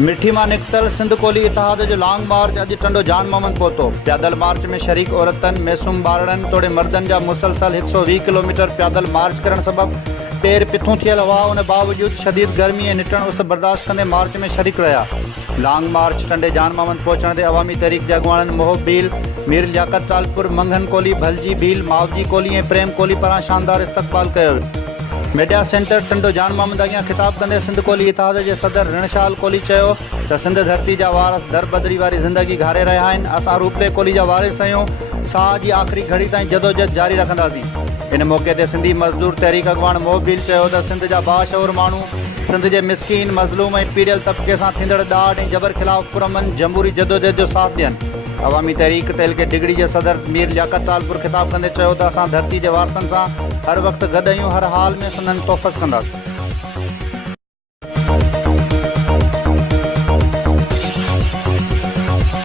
मिठी मां नक़तल सिंध कोली इतिहाद जो लॉन्ग मार्च अॼु टिंडो जान मोहम्मद पहुतो। पैदल मार्च में शरीक औरतनि, मासूम ॿारनि तोड़े मर्दनि जा मुसलसल 120 किलोमीटर पैदल मार्च करण सबबि पेर पिथूं थियल हुआ। उन बावजूद शदीद गर्मी ऐं निटण उस बर्दाश्त कंदे मार्च में शरीक रहिया। लॉन्ग मार्च टिंडे जान मोहम्मद पहुचण ते अवामी तहरीक जा अॻुवाणनि मोहब भील, मीर लियाकत तालपुर, मंघन कोली, भलजी भील, मावजी कोली ऐं प्रेम कोली पारां शानदार इस्तक़बाल कयो। मीडिया सेंटर टिंडो जान मोहम्मद अॻियां ख़िताब कंदे सिंध कोली इतिहाद जे सदर रणशाल कोली चयो त सिंध धरती जा वारस दर बदरी वारी ज़िंदगी घारे रहिया आहिनि। असां रूपले कोली जा वारिस आहियूं। साह जी आख़िरी घड़ी ताईं जदोजहद जारी रखंदासीं। इन मौक़े ते सिंधी मज़दूर तहरीक अॻुवाण मोहबिल चयो त सिंध जा बाशऊर माण्हू सिंध जे मिसकीन, मज़लूम ऐं पीड़ियल तबिके सां थींदड़ ॾाढ ऐं जबर ख़िलाफ़ पुरअमन जमहूरी जदोजहद जो साथ ॾियनि। अवामी तहरीक तेल के डिगड़ी जे सदर मीर लियाकत तालपुर ख़िताब कंदे चयो त असां धरती जे वारसनि सां हर वक़्तु गॾु आहियूं, हर हाल में संदनि तोफ़स कंदासीं।